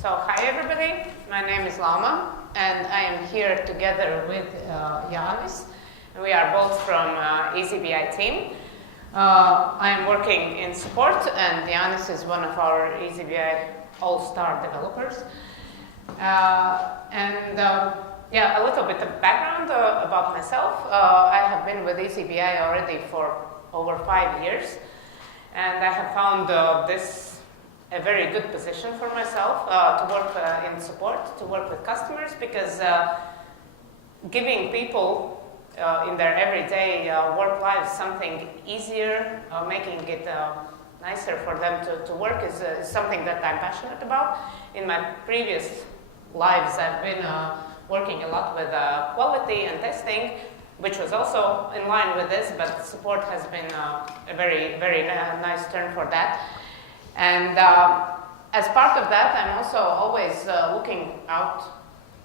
So hi everybody, my name is Lauma and I am here together with Jānis. We are both from eazyBI team. I am working in support and Jānis is one of our eazyBI all-star developers. Yeah, a little bit of background about myself. I have been with eazyBI already for over 5 years and I have found this a very good position for myself to work in support, to work with customers, because giving people in their everyday work lives something easier, making it nicer for them to work is something that I'm passionate about. In my previous lives, I've been working a lot with quality and testing, which was also in line with this, but support has been a very, very nice turn for that. And as part of that, I'm also always looking out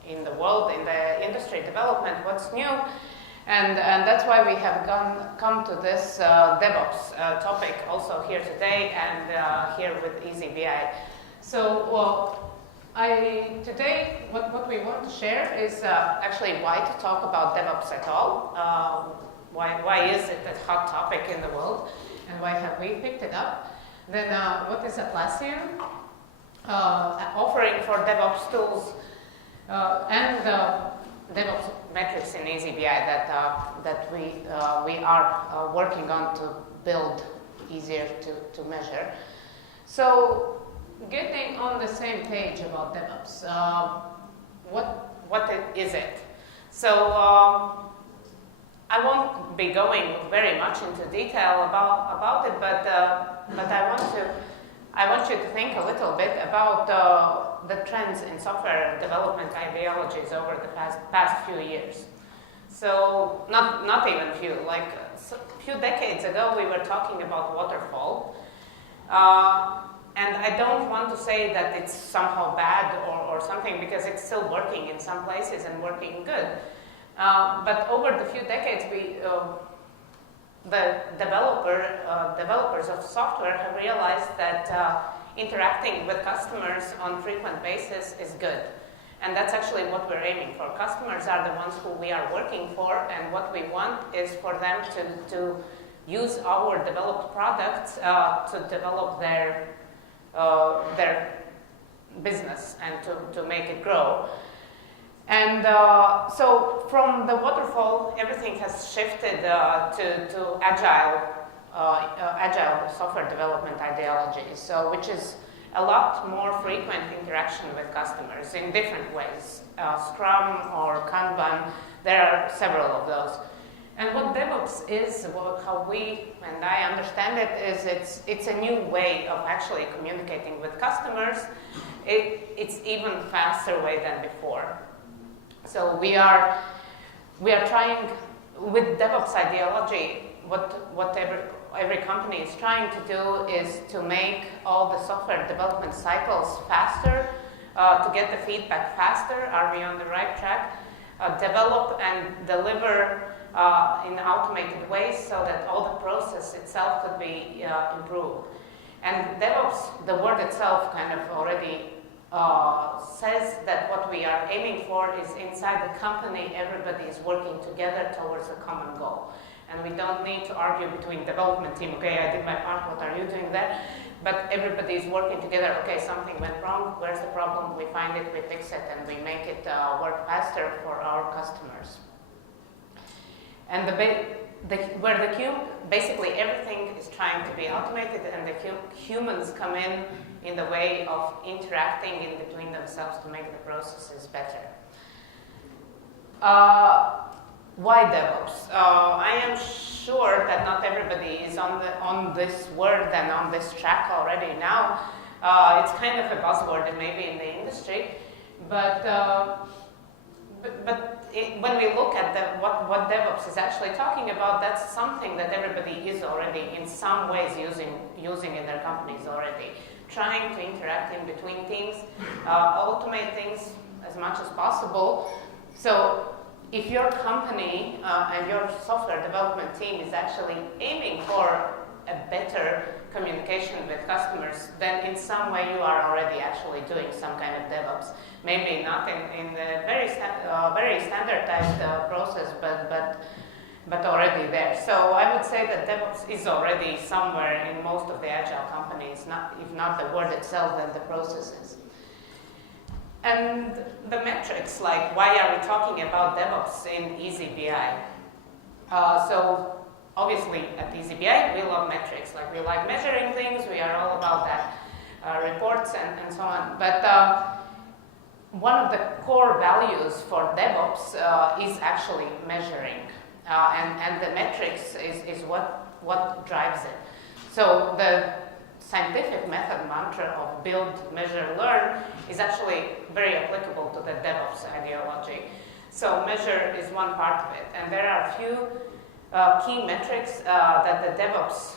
in the world, in the industry development, what's new. And that's why we have come to this DevOps topic also here today and here with eazyBI. So today what we want to share is actually why to talk about DevOps at all. Why is it a hot topic in the world and why have we picked it up? Then what is Atlassian offering for DevOps tools and DevOps Metrics in eazyBI that we are working on to build easier to measure. So getting on the same page about DevOps, what is it? So I won't be going very much into detail about it, but I want you to think a little bit about the trends in software development ideologies over the past few years. So not even few, like a few decades ago we were talking about waterfall, and I don't want to say that it's somehow bad or something, because it's still working in some places and working good. But over the few decades, the developers of software have realized that interacting with customers on frequent basis is good. And that's actually what we're aiming for. Customers are the ones who we are working for, and what we want is for them to use our developed products to develop their business and to make it grow. And so from the waterfall, everything has shifted to agile software development ideologies, so which is a lot more frequent interaction with customers in different ways. Scrum or Kanban, there are several of those. And what DevOps is, how we, and I understand it, is it's a new way of actually communicating with customers. It's even faster way than before. So we are trying with DevOps ideology. What every company is trying to do is to make all the software development cycles faster, to get the feedback faster. Are we on the right track? Develop and deliver in automated ways so that all the process itself could be improved. And DevOps, the word itself, kind of already says that what we are aiming for is inside the company, everybody is working together towards a common goal. And we don't need to argue between development team, okay, I did my part, what are you doing there? But everybody is working together, okay, something went wrong, where's the problem? We find it, we fix it, and we make it work faster for our customers. And basically everything is trying to be automated, and the humans come in the way of interacting in between themselves to make the processes better. Why DevOps? I am sure that not everybody is on this word and on this track already now. It's kind of a buzzword maybe in the industry, but when we look at what DevOps is actually talking about, that's something that everybody is already in some ways using in their companies already. Trying to interact in between teams, automate things as much as possible. So if your company and your software development team is actually aiming for a better communication with customers, then in some way you are already actually doing some kind of DevOps. Maybe not in the very standardized process, but already there. So I would say that DevOps is already somewhere in most of the agile companies, if not the word itself, then the processes. And the metrics, like why are we talking about DevOps in eazyBI? So obviously at eazyBI we love metrics, like we like measuring things, we are all about that, reports and so on. But one of the core values for DevOps is actually measuring, and the metrics is what drives it. So the scientific method mantra of build, measure, learn is actually very applicable to the DevOps ideology. So measure is one part of it, and there are a few key metrics that the DevOps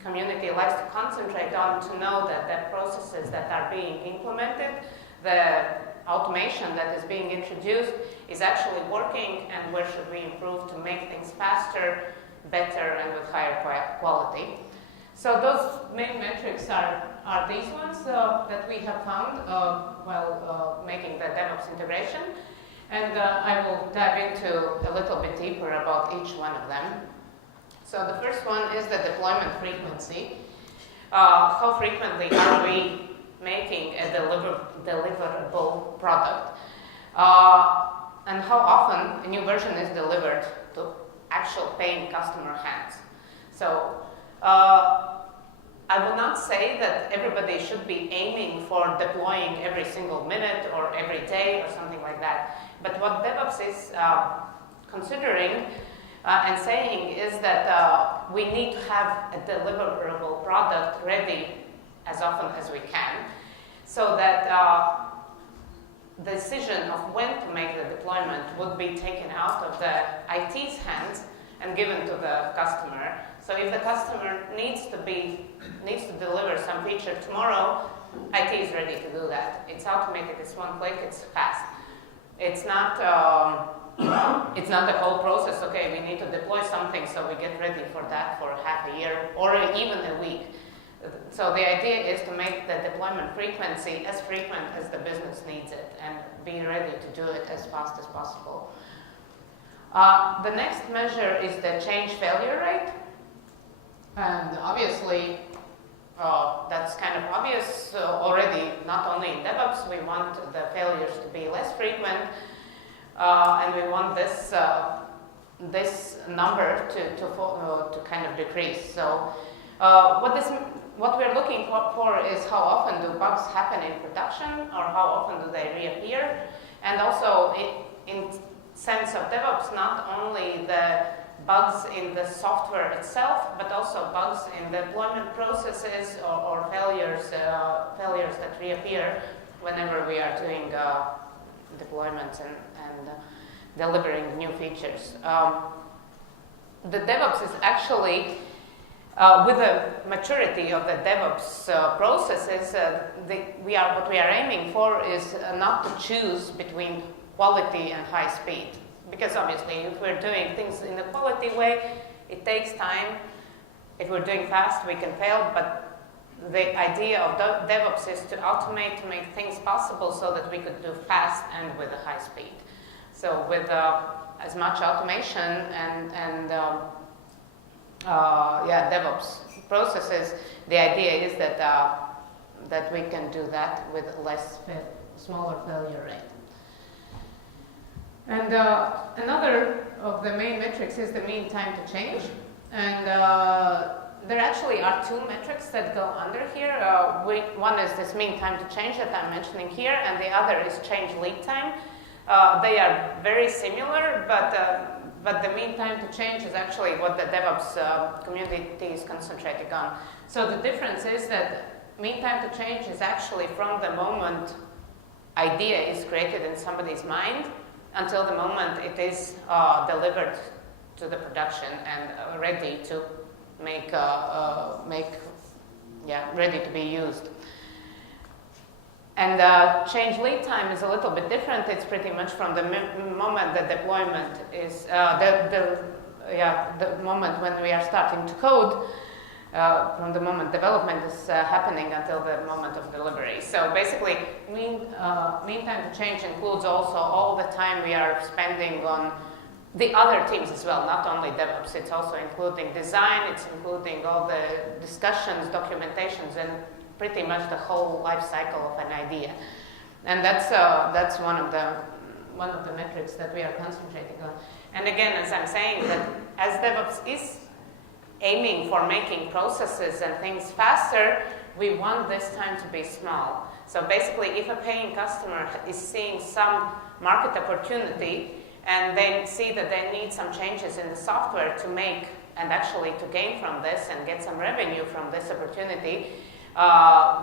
community likes to concentrate on to know that the processes that are being implemented, the automation that is being introduced is actually working, and where should we improve to make things faster, better, and with higher quality. So those main metrics are these ones that we have found while making the DevOps integration. And I will dive into a little bit deeper about each one of them. So the first one is the deployment frequency. How frequently are we making a deliverable product? And how often a new version is delivered to actual paying customer hands? So I will not say that everybody should be aiming for deploying every single minute or every day or something like that. But what DevOps is considering and saying is that we need to have a deliverable product ready as often as we can, so that the decision of when to make the deployment would be taken out of the IT's hands and given to the customer. So if the customer needs to deliver some feature tomorrow, IT is ready to do that. It's automated, it's one click, it's fast. It's not the whole process, okay, we need to deploy something, so we get ready for that for half a year or even a week. So the idea is to make the deployment frequency as frequent as the business needs it and be ready to do it as fast as possible. The next measure is the change failure rate. And obviously, that's kind of obvious already, not only in DevOps, we want the failures to be less frequent, and we want this number to kind of decrease. So what we're looking for is how often do bugs happen in production, or how often do they reappear, and also in sense of DevOps, not only the bugs in the software itself, but also bugs in the deployment processes or failures that reappear whenever we are doing deployments and delivering new features. The DevOps is actually, with the maturity of the DevOps processes, what we are aiming for is not to choose between quality and high speed. Because obviously, if we're doing things in the quality way, it takes time. If we're doing fast, we can fail. But the idea of DevOps is to automate, to make things possible so that we could do fast and with a high speed. So with as much automation and DevOps processes, the idea is that we can do that with smaller failure rate. And another of the main metrics is the mean time to change. And there actually are two metrics that go under here. One is this mean time to change that I'm mentioning here, and the other is change lead time. They are very similar, but the mean time to change is actually what the DevOps community is concentrating on. So the difference is that mean time to change is actually from the moment idea is created in somebody's mind until the moment it is delivered to the production and ready to ready to be used. And change lead time is a little bit different. It's pretty much from the moment the deployment is the moment when we are starting to code from the moment development is happening until the moment of delivery. So basically, mean time to change includes also all the time we are spending on the other teams as well, not only DevOps. It's also including design, it's including all the discussions, documentations, and pretty much the whole life cycle of an idea. And that's one of the metrics that we are concentrating on. And again, as I'm saying, that as DevOps is aiming for making processes and things faster, we want this time to be small. So basically, if a paying customer is seeing some market opportunity and they see that they need some changes in the software to make and actually to gain from this and get some revenue from this opportunity,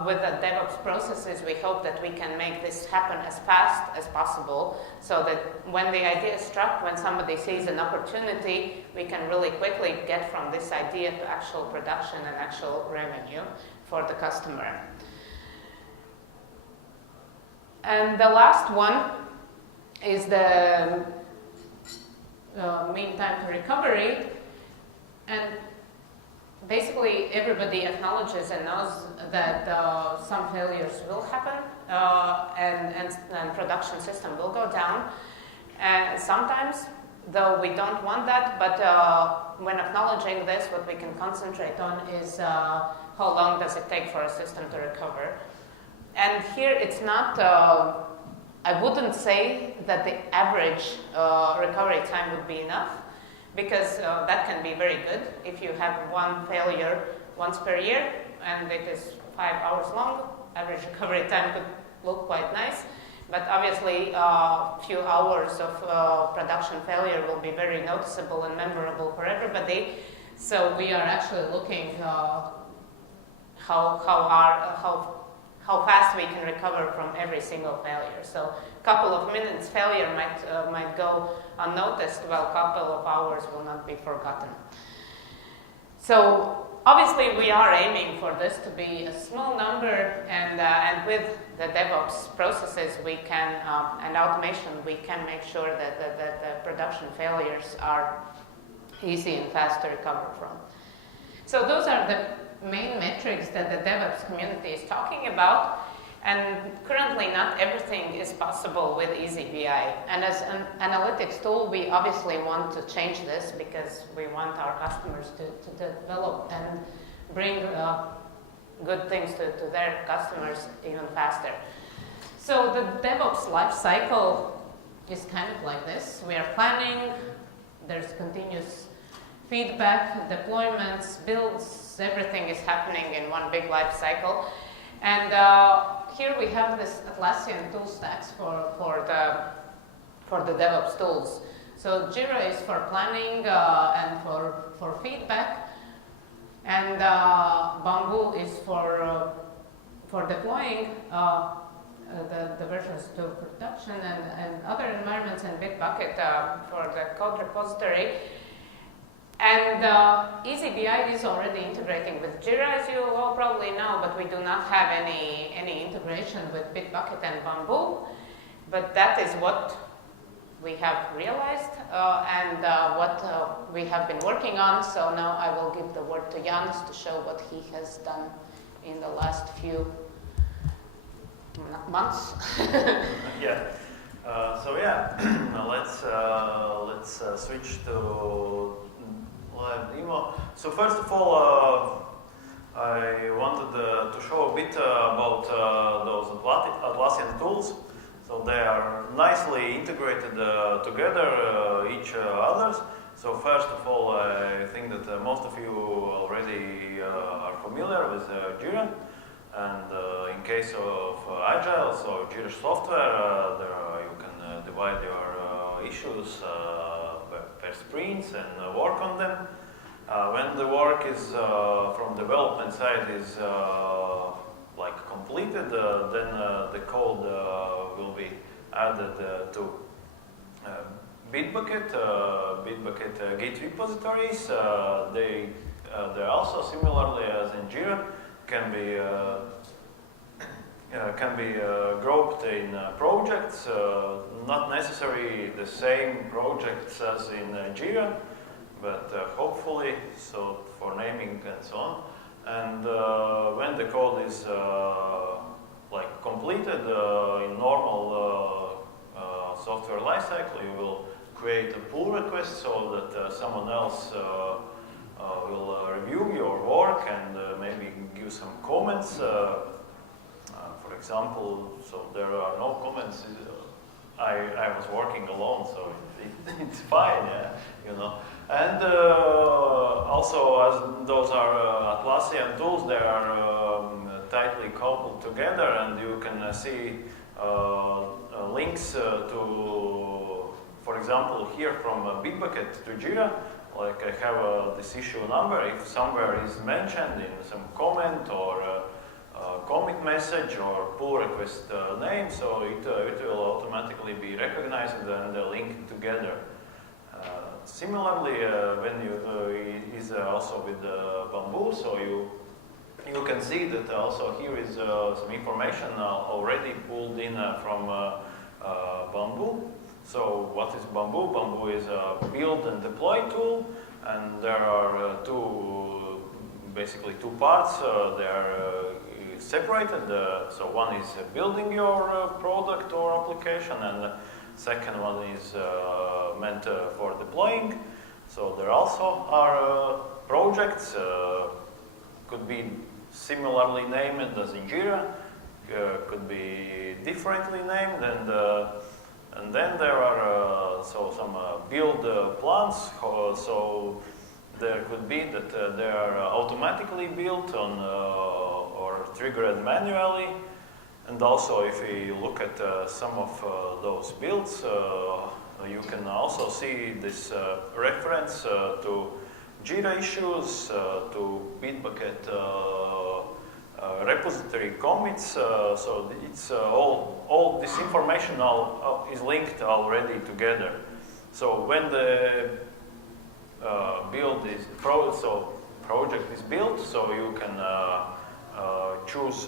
with the DevOps processes, we hope that we can make this happen as fast as possible so that when the idea is struck, when somebody sees an opportunity, we can really quickly get from this idea to actual production and actual revenue for the customer. And the last one is the mean time to recovery. And basically, everybody acknowledges and knows that some failures will happen and production system will go down. And sometimes, though we don't want that, but when acknowledging this, what we can concentrate on is how long does it take for a system to recover. And here it's not, I wouldn't say that the average recovery time would be enough, because that can be very good if you have one failure once per year and it is 5 hours long. Average recovery time could look quite nice, but obviously a few hours of production failure will be very noticeable and memorable for everybody. So we are actually looking how fast we can recover from every single failure. So a couple of minutes failure might go unnoticed, while a couple of hours will not be forgotten. So obviously we are aiming for this to be a small number, and with the DevOps processes we can and automation we can make sure that the production failures are easy and fast to recover from. So those are the main metrics that the DevOps community is talking about, and currently not everything is possible with eazyBI. And as an analytics tool, we obviously want to change this because we want our customers to develop and bring good things to their customers even faster. So the DevOps life cycle is kind of like this. We are planning, there's continuous feedback, deployments, builds, everything is happening in one big life cycle. And here we have this Atlassian tool stacks for the DevOps tools. So Jitter is for planning and for feedback, and Bamboo is for deploying the versions to production and other environments, and Bitbucket for the code repository. And eazyBI is already integrating with Jitter, as you all probably know, but we do not have any integration with Bitbucket and Bamboo. But that is what we have realized and what we have been working on. So now I will give the word to Jānis to show what he has done in the last few months. Yeah. Let's switch to live demo. So first of all, I wanted to show a bit about those Atlassian tools. So they are nicely integrated together, each others. So first of all, I think that most of you already are familiar with Jitter. And in case of Agile, so Jitter software, you can divide your issues per sprints and work on them. When the work is from development side is completed, then the code will be added to Bitbucket Git repositories. They also similarly as in Jitter can be grouped in projects, not necessarily the same projects as in Jitter, but hopefully, so for naming and so on. And when the code is like completed in normal software lifecycle, you will create a pull request so that someone else will review your work and maybe give some comments. For example, so there are no comments. I was working alone, so it's fine, yeah, you know. And also, as those are Atlassian tools, they are tightly coupled together, and you can see links to, for example, here from Bitbucket to Jira. Like I have this issue number. If somewhere is mentioned in some comment or commit message or pull request name, so it will automatically be recognized and linked together. Similarly, when you is also with Bamboo, so you can see that also here is some information already pulled in from Bamboo. So what is Bamboo? Bamboo is a build and deploy tool, and there are basically two parts. They are separated. So one is building your product or application, and the second one is meant for deploying. So there also are projects, could be similarly named as in Jira, could be differently named, and then there are some build plans. So there could be that they are automatically built on or triggered manually. And also, if we look at some of those builds, you can also see this reference to Jira issues, to Bitbucket repository commits. So it's all this information is linked already together. So when the build is project is built, so you can choose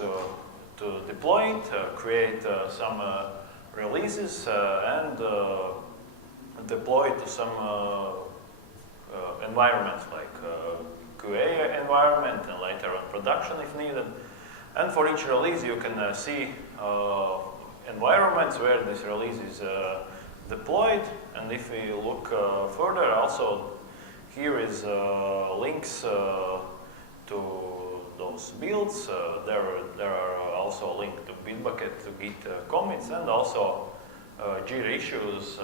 to deploy it, create some releases, and deploy it to some environments like QA environment and later on production if needed. And for each release you can see environments where this release is deployed. And if we look further, also here is links to those builds. There are also links to Bitbucket, to Git commits, and also Jira issues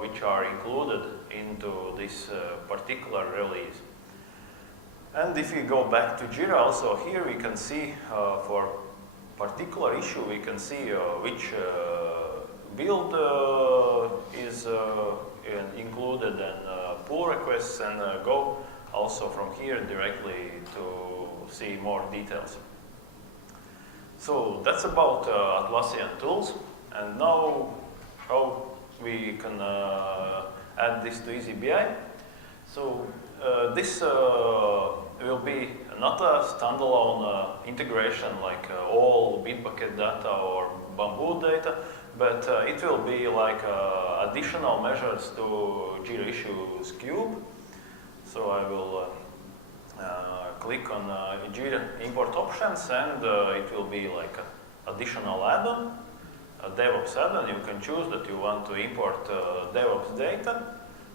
which are included into this particular release. And if we go back to Jira, also here we can see for particular issue we can see which build is included and pull requests, and go also from here directly to see more details. So that's about Atlassian tools. And now how we can add this to eazyBI. So this will be not a standalone integration like all Bitbucket data or Bamboo data, but it will be like additional measures to Jira Issues Cube. So I will click on Jira import options, and it will be like an additional add-on, a DevOps add-on. You can choose that you want to import DevOps data,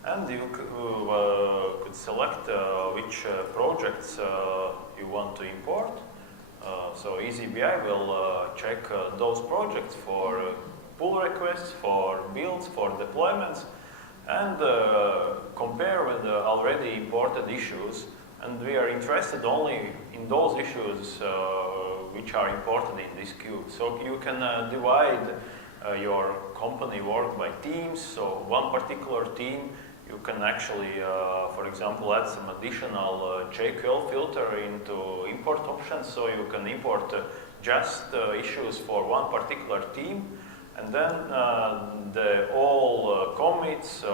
and you could select which projects you want to import. So eazyBI will check those projects for pull requests, for builds, for deployments, and compare with the already imported issues. And we are interested only in those issues which are imported in this cube. So you can divide your company work by teams. So one particular team, you can actually, for example, add some additional JQL filter into import options. So you can import just issues for one particular team. And then all commits,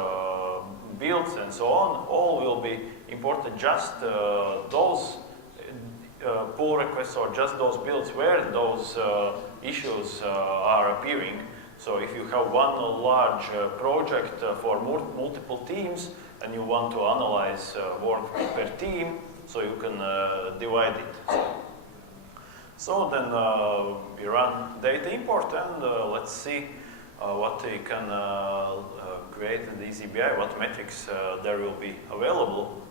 builds, and so on, all will be imported just those pull requests or just those builds where those issues are appearing. So if you have one large project for multiple teams and you want to analyze work per team, so you can divide it. So then we run data import, and let's see what we can create in the eazyBI, what metrics there will be available.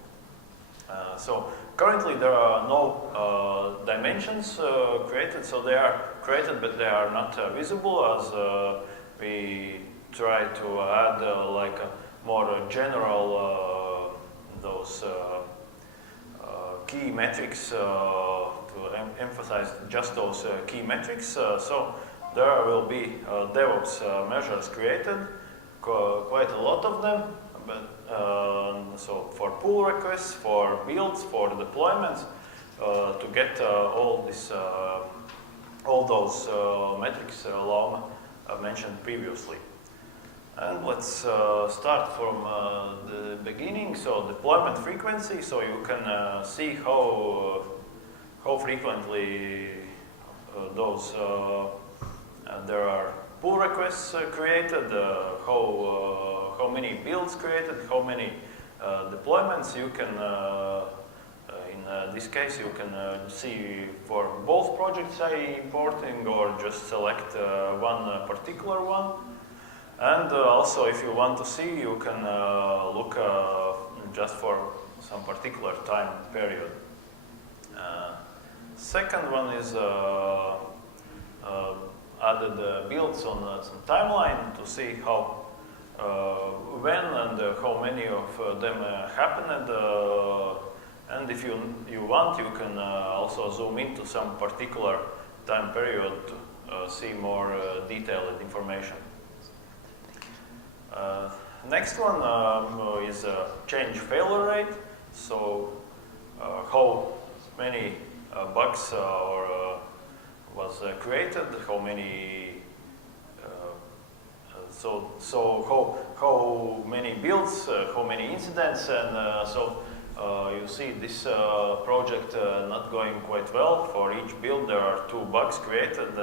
So currently there are no dimensions created, so they are created but they are not visible, as we try to add like a more general those key metrics to emphasize just those key metrics. So there will be DevOps measures created, quite a lot of them, but so for pull requests, for builds, for deployments, to get all those metrics Lauma mentioned previously. And let's start from the beginning. So deployment frequency, so you can see how frequently those there are pull requests created, how many builds created, how many deployments. You can, in this case, you can see for both projects importing, or just select one particular one. And also, if you want to see, you can look just for some particular time period. Second one is added builds on some timeline to see how, when and how many of them happened. And if you want, you can also zoom into some particular time period to see more detailed information. Next one is change failure rate. So how many bugs was created, how many how many builds, how many incidents, and so you see this project not going quite well. For each build there are 2 bugs created.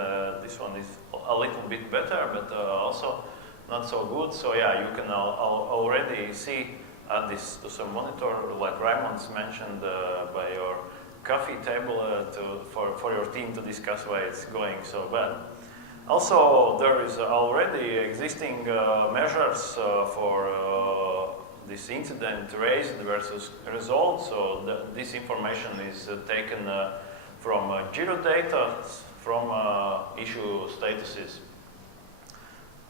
This one is a little bit better, but also not so good. So yeah, you can already see, add this to some monitor, like Raymond's mentioned, by your coffee table for your team to discuss why it's going so bad. Also, there is already existing measures for this incident raised versus resolved. So this information is taken from Jitter data, from issue statuses.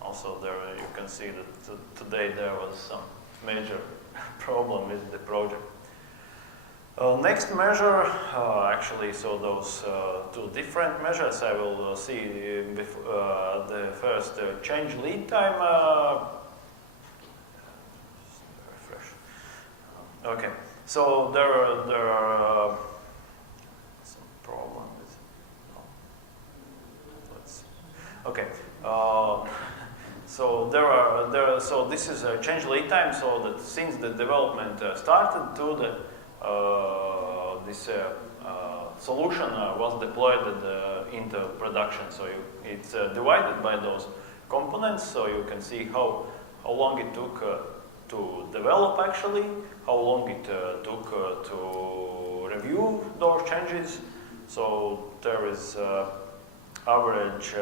Also, there you can see that today there was some major problem with the project. Next measure, actually, so those 2 different measures I will see before the first change lead time. Refresh. Okay, so there are some problem with. Let's see. Okay. So so this is a change lead time. So that since the development started to the this solution was deployed into production. So it's divided by those components. So you can see how long it took to develop actually, how long it took to review those changes. So there is average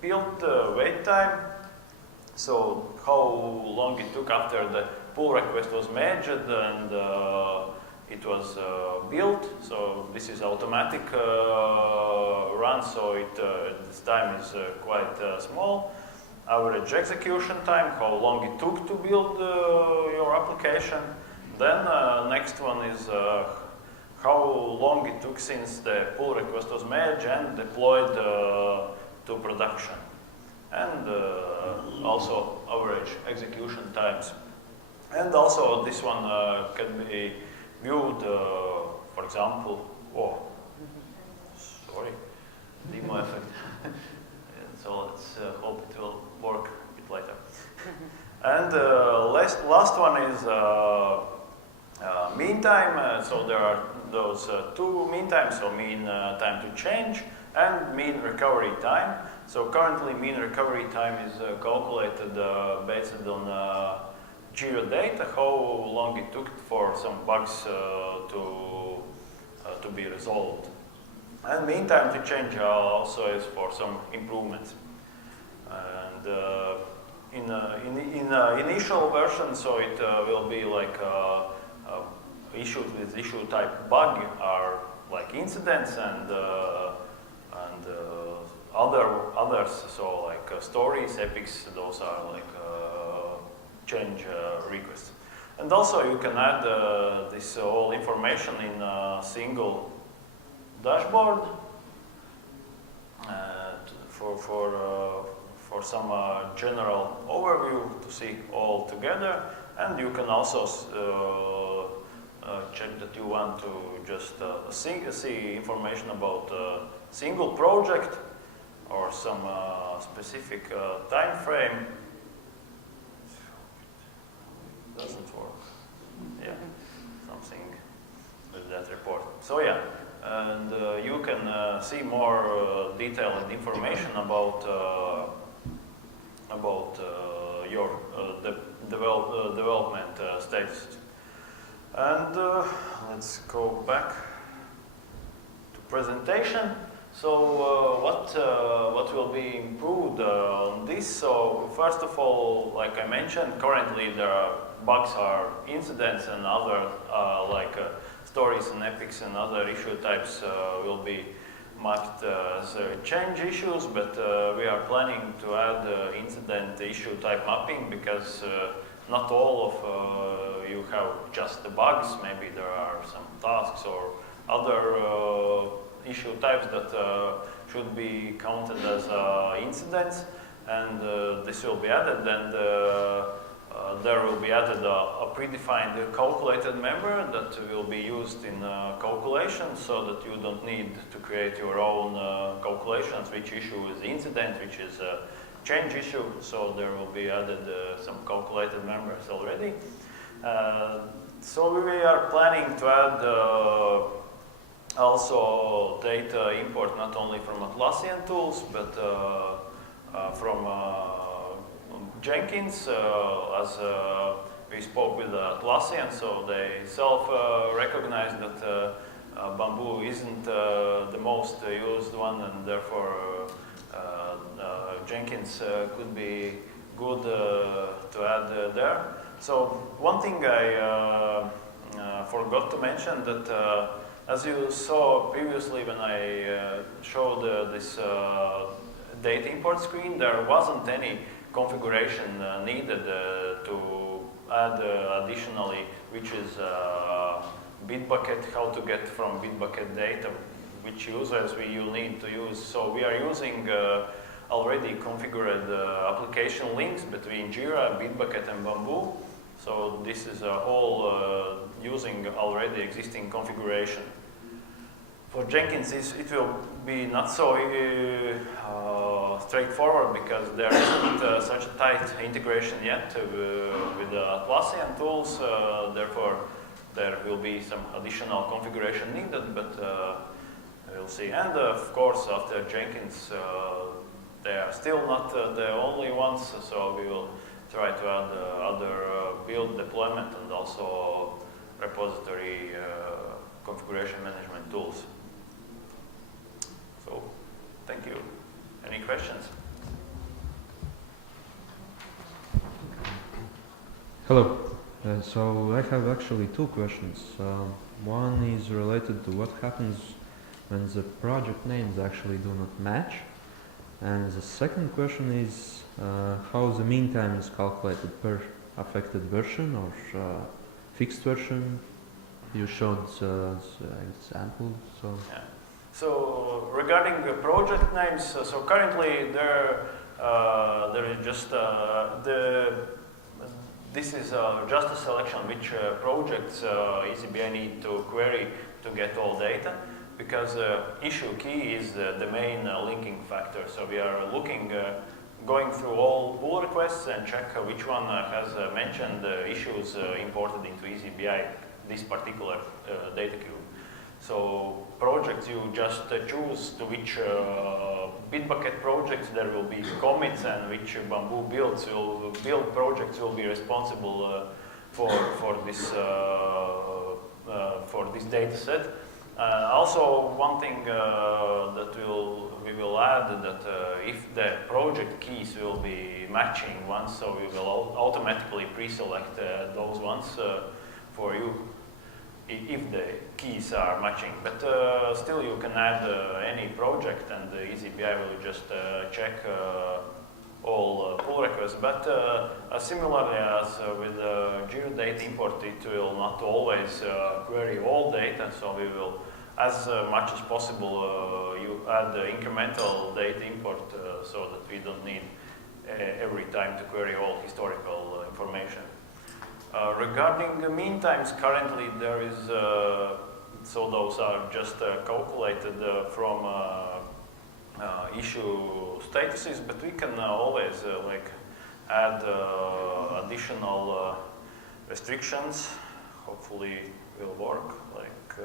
build wait time. So how long it took after the pull request was made and it was built. So this is automatic run, so this time is quite small. Average execution time, how long it took to build your application. Then next one is how long it took since the pull request was made and deployed to production. And also average execution times. And also this one can be viewed, for example, demo effect. So let's hope it will work a bit later. And last one is mean time. So there are those 2 mean times, so mean time to change and mean recovery time. So currently mean recovery time is calculated based on Jitter data, how long it took for some bugs to to be resolved. And meantime, the change also is for some improvements. And in initial version, so it will be like issues with issue type bug are like incidents and others. So like stories, epics, those are like change requests. And also you can add this all information in a single dashboard for some general overview to see all together. And you can also check that you want to just see information about a single project or some specific time frame. Doesn't work. Yeah, something with that report. So yeah, and you can see more detailed information about your development status. And let's go back to presentation. So what will be improved on this? So first of all, like I mentioned, currently there are bugs are incidents and other stories and epics and other issue types will be marked as change issues, but we are planning to add incident issue type mapping because not all of you have just the bugs. Maybe there are some tasks or other issue types that should be counted as incidents, and this will be added, and there will be added a predefined calculated member that will be used in calculations, so that you don't need to create your own calculations, which issue is incident, which is a change issue. So there will be added some calculated members already. So we are planning to add also data import not only from Atlassian tools, but from Jenkins, as we spoke with Atlassian, so they self-recognize that Bamboo isn't the most used one, and therefore Jenkins could be good to add there. So one thing I forgot to mention that as you saw previously when I showed this data import screen, there wasn't any configuration needed to add additionally, which is Bitbucket, how to get from Bitbucket data, which users will need to use. So we are using already configured application links between Jira, Bitbucket and Bamboo. So this is all using already existing configuration. For Jenkins, it will be not so straightforward because there isn't such a tight integration yet with the Atlassian tools. Therefore, there will be some additional configuration needed, but we'll see. And of course, after Jenkins, they are still not the only ones, so we will try to add other build deployment and also repository configuration management tools. So, thank you. Any questions? Hello. So I have actually two questions. One is related to what happens when the project names actually do not match. And the second question is how the mean time is calculated per affected version or fixed version. You showed the example. So. Yeah. So regarding the project names, so currently there is just this is just a selection which projects eazyBI need to query to get all data, because issue key is the main linking factor. So we are looking, going through all pull requests and check which one has mentioned issues imported into eazyBI, this particular data cube. So projects, you just choose to which Bitbucket projects there will be commits and which Bamboo build projects will be responsible for this data set. Also, one thing that we will add that if the project keys will be matching ones, so we will automatically pre-select those ones for you if the keys are matching. But still, you can add any project, and the eazyBI will just check all pull requests. But similarly as with Jitter data import, it will not always query all data. So we will, as much as possible, you add the incremental data import so that we don't need every time to query all historical information. Regarding the mean times, currently there is, so those are just calculated from issue statuses, but we can always like add additional restrictions. Hopefully will work, like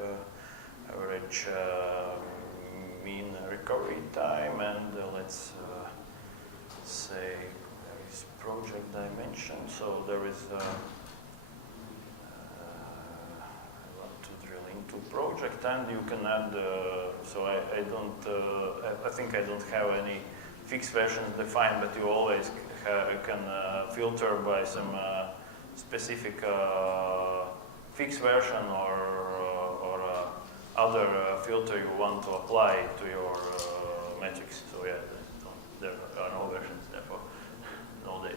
average mean recovery time, and let's say there is project dimension. So there is to project, and you can add, so I think I don't have any fixed versions defined, but you always can filter by some specific fixed version or other filter you want to apply to your metrics. So yeah, there are no versions, therefore no data.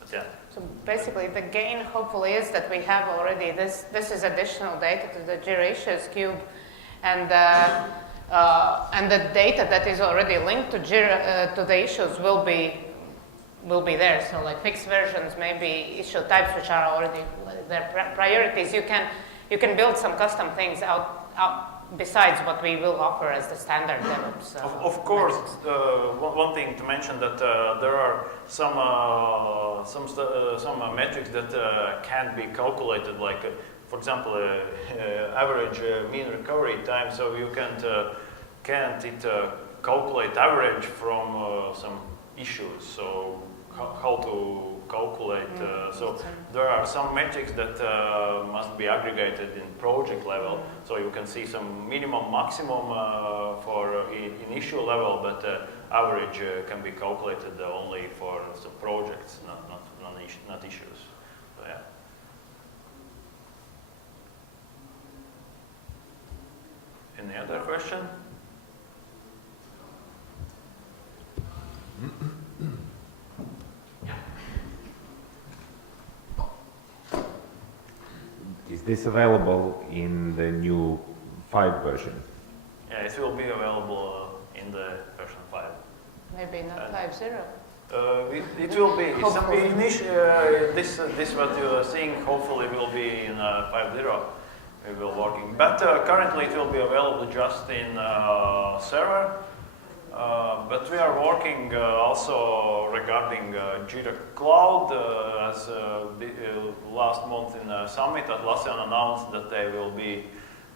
But yeah. So basically, the gain hopefully is that we have already this is additional data to the Jitter issues cube, and the data that is already linked to Jitter to the issues will be there. So like fixed versions, maybe issue types which are already their priorities. You can build some custom things out besides what we will offer as the standard DevOps. Of course, one thing to mention that there are some metrics that can be calculated, like for example, average mean recovery time. So you can't calculate average from some issues. So how to calculate? So there are some metrics that must be aggregated in project level. So you can see some minimum, maximum for in issue level, but average can be calculated only for some projects, not issues. So yeah. Any other question? Is this available in the new 5 version? Yeah, it will be available in the version 5. Maybe not 5.0. It will be. This what you are seeing hopefully will be in 5.0. We will working, but currently it will be available just in server. But we are working also regarding Jitter Cloud. As last month in Summit, Atlassian announced that they will be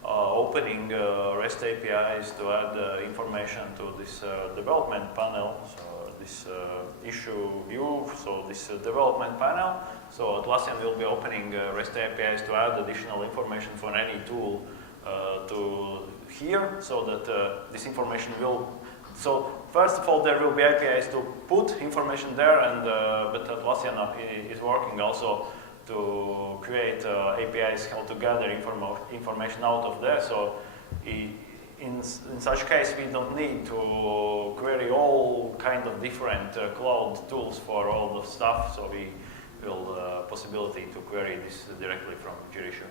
opening REST APIs to add information to this development panel. So this issue view, so this development panel. So Atlassian will be opening REST APIs to add additional information for any tool to here, so that this information will. So first of all, there will be APIs to put information there, and but Atlassian is working also to create APIs how to gather information out of there. So in such case, we don't need to query all kind of different cloud tools for all the stuff. So we will possibility to query this directly from Jitter.